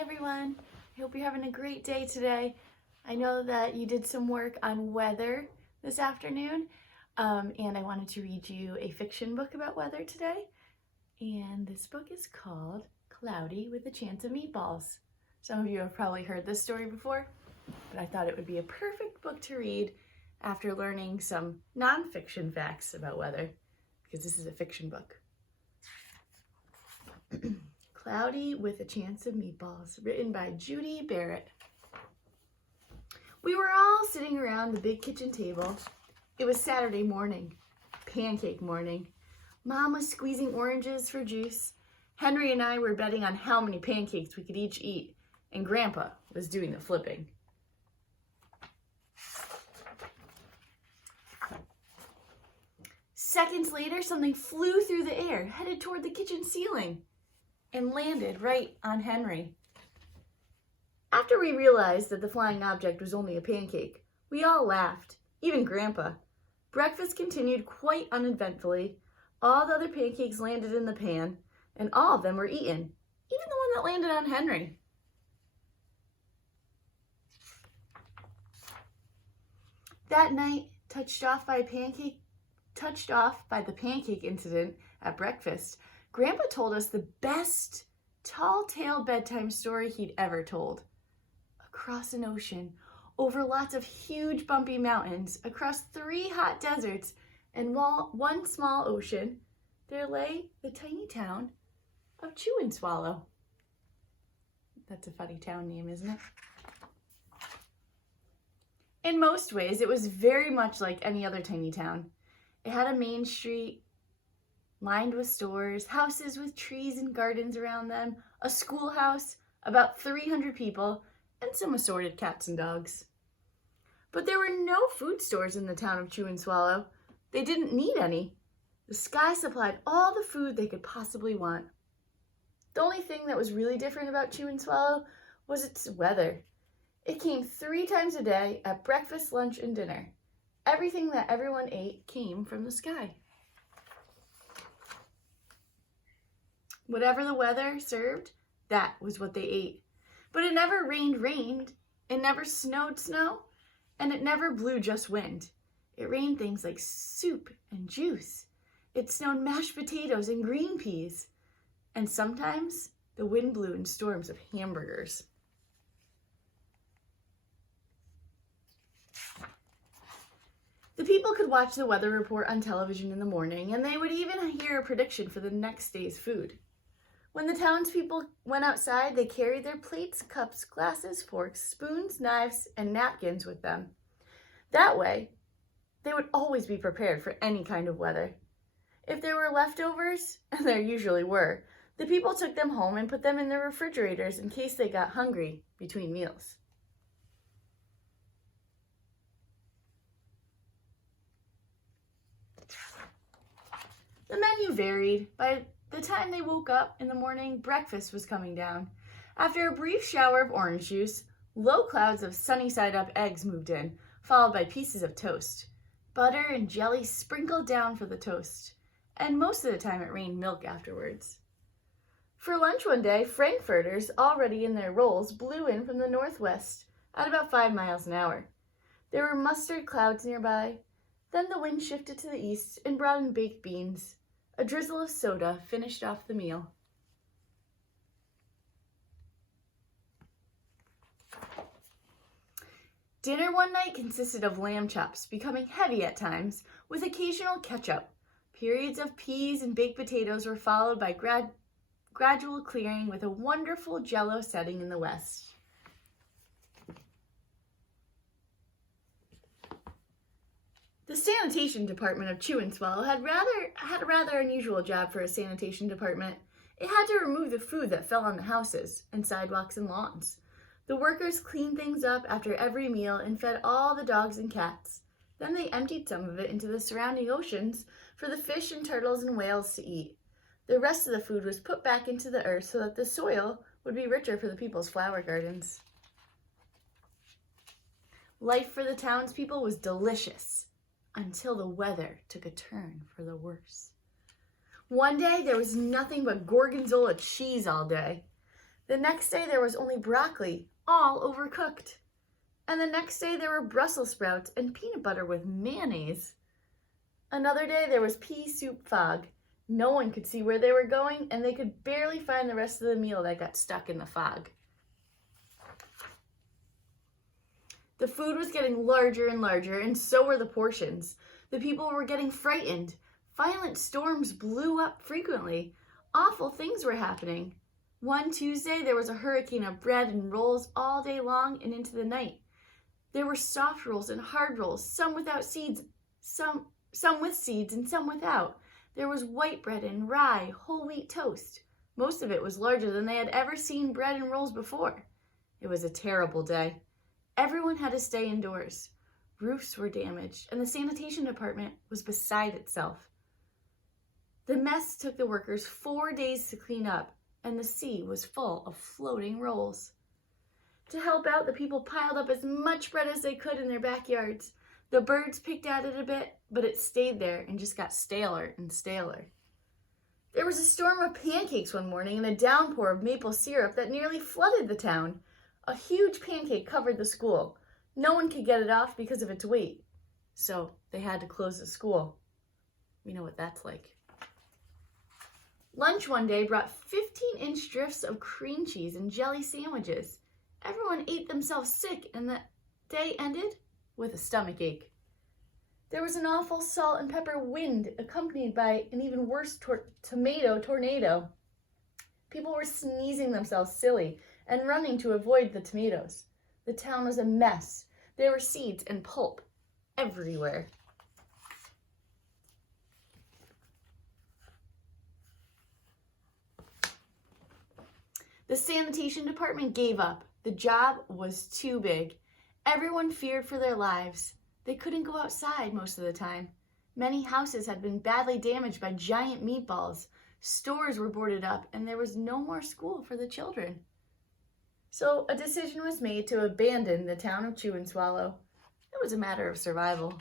Hey everyone, I hope you're having a great day today. I know that you did some work on weather this afternoon, and I wanted to read you a fiction book about weather today. And this book is called Cloudy with a Chance of Meatballs. Some of you have probably heard this story before, but I thought it would be a perfect book to read after learning some nonfiction facts about weather, because this is a fiction book. Cloudy with a Chance of Meatballs, written by Judy Barrett. We were all sitting around the big kitchen table. It was Saturday morning, pancake morning. Mom was squeezing oranges for juice. Henry and I were betting on how many pancakes we could each eat, and Grandpa was doing the flipping. Seconds later, something flew through the air, headed toward the kitchen ceiling, and landed right on Henry. After we realized that the flying object was only a pancake, we all laughed, even Grandpa. Breakfast continued quite uneventfully. All the other pancakes landed in the pan, and all of them were eaten, even the one that landed on Henry. That night, touched off by the pancake incident at breakfast, Grandpa told us the best tall-tale bedtime story he'd ever told. Across an ocean, over lots of huge bumpy mountains, across 3 hot deserts, and one small ocean, there lay the tiny town of Chew and Swallow. That's a funny town name, isn't it? In most ways, it was very much like any other tiny town. It had a main street lined with stores, houses with trees and gardens around them, a schoolhouse, about 300 people, and some assorted cats and dogs. But there were no food stores in the town of Chew and Swallow. They didn't need any. The sky supplied all the food they could possibly want. The only thing that was really different about Chew and Swallow was its weather. It came 3 times a day at breakfast, lunch, and dinner. Everything that everyone ate came from the sky. Whatever the weather served, that was what they ate. But it never rained, it never snowed snow, and it never blew just wind. It rained things like soup and juice. It snowed mashed potatoes and green peas. And sometimes the wind blew in storms of hamburgers. The people could watch the weather report on television in the morning, and they would even hear a prediction for the next day's food. When the townspeople went outside, they carried their plates, cups, glasses, forks, spoons, knives, and napkins with them. That way, they would always be prepared for any kind of weather. If there were leftovers, and there usually were, the people took them home and put them in their refrigerators in case they got hungry between meals. The menu varied. By the time they woke up in the morning, breakfast was coming down. After a brief shower of orange juice, low clouds of sunny-side-up eggs moved in, followed by pieces of toast. Butter and jelly sprinkled down for the toast, and most of the time it rained milk afterwards. For lunch one day, frankfurters, already in their rolls, blew in from the northwest at about 5 miles an hour. There were mustard clouds nearby. Then the wind shifted to the east and brought in baked beans. A drizzle of soda finished off the meal. Dinner one night consisted of lamb chops, becoming heavy at times, with occasional ketchup. Periods of peas and baked potatoes were followed by gradual clearing with a wonderful jello setting in the west. The sanitation department of Chew and Swallow had a rather unusual job for a sanitation department. It had to remove the food that fell on the houses and sidewalks and lawns. The workers cleaned things up after every meal and fed all the dogs and cats. Then they emptied some of it into the surrounding oceans for the fish and turtles and whales to eat. The rest of the food was put back into the earth so that the soil would be richer for the people's flower gardens. Life for the townspeople was delicious, until the weather took a turn for the worse. One day, there was nothing but gorgonzola cheese all day. The next day there was only broccoli, all overcooked. And the next day there were Brussels sprouts and peanut butter with mayonnaise. Another day there was pea soup fog. No one could see where they were going, and they could barely find the rest of the meal that got stuck in the fog. The food was getting larger and larger, and so were the portions. The people were getting frightened. Violent storms blew up frequently. Awful things were happening. One Tuesday, there was a hurricane of bread and rolls all day long and into the night. There were soft rolls and hard rolls, some without seeds, some with seeds and some without. There was white bread and rye, whole wheat toast. Most of it was larger than they had ever seen bread and rolls before. It was a terrible day. Everyone had to stay indoors. Roofs were damaged, and the sanitation department was beside itself. The mess took the workers 4 days to clean up, and the sea was full of floating rolls. To help out, the people piled up as much bread as they could in their backyards. The birds picked at it a bit, but it stayed there and just got staler and staler. There was a storm of pancakes one morning and a downpour of maple syrup that nearly flooded the town. A huge pancake covered the school. No one could get it off because of its weight, so they had to close the school. We know what that's like. Lunch one day brought 15-inch drifts of cream cheese and jelly sandwiches. Everyone ate themselves sick, and the day ended with a stomach ache. There was an awful salt and pepper wind accompanied by an even worse tomato tornado. People were sneezing themselves silly and running to avoid the tomatoes. The town was a mess. There were seeds and pulp everywhere. The sanitation department gave up. The job was too big. Everyone feared for their lives. They couldn't go outside most of the time. Many houses had been badly damaged by giant meatballs. Stores were boarded up, and there was no more school for the children. So a decision was made to abandon the town of Chew and Swallow. It was a matter of survival.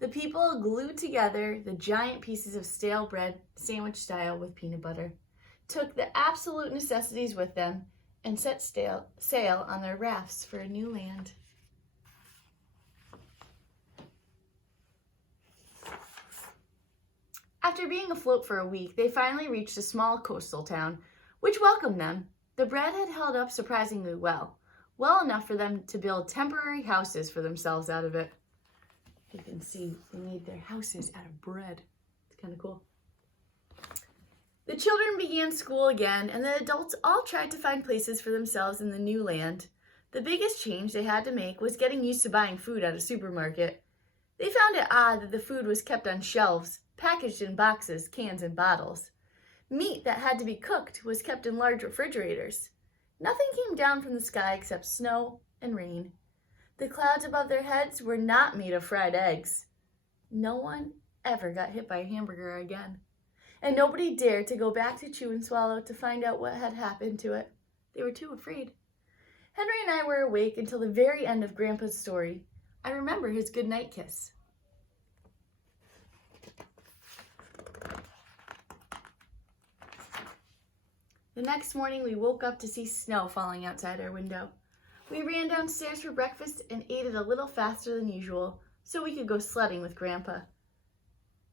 The people glued together the giant pieces of stale bread, sandwich style with peanut butter, took the absolute necessities with them, and set sail on their rafts for a new land. After being afloat for a week, they finally reached a small coastal town, which welcomed them. The bread had held up surprisingly well enough for them to build temporary houses for themselves out of it. You can see they made their houses out of bread. It's kind of cool. The children began school again, and the adults all tried to find places for themselves in the new land. The biggest change they had to make was getting used to buying food at a supermarket. They found it odd that the food was kept on shelves, packaged in boxes, cans, and bottles. Meat that had to be cooked was kept in large refrigerators. Nothing came down from the sky except snow and rain. The clouds above their heads were not made of fried eggs. No one ever got hit by a hamburger again. And nobody dared to go back to Chew and Swallow to find out what had happened to it. They were too afraid. Henry and I were awake until the very end of Grandpa's story. I remember his goodnight kiss. The next morning we woke up to see snow falling outside our window. We ran downstairs for breakfast and ate it a little faster than usual so we could go sledding with Grandpa.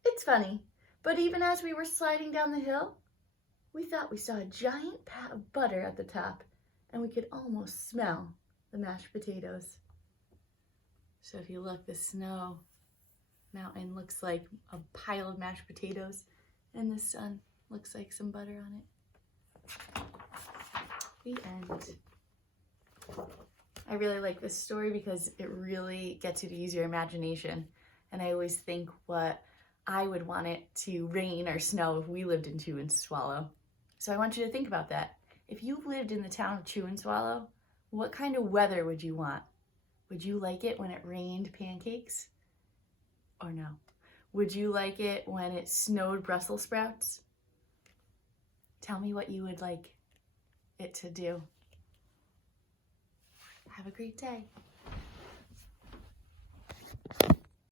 It's funny, but even as we were sliding down the hill, we thought we saw a giant pat of butter at the top, and we could almost smell the mashed potatoes. So if you look, the snow mountain looks like a pile of mashed potatoes, and the sun looks like some butter on it. The end. I really like this story because it really gets you to use your imagination, and I always think what I would want it to rain or snow if we lived in Chew and Swallow. So I want you to think about that. If you lived in the town of Chew and Swallow, what kind of weather would you want? Would you like it when it rained pancakes? Or no? Would you like it when it snowed Brussels sprouts? Tell me what you would like it to do. Have a great day.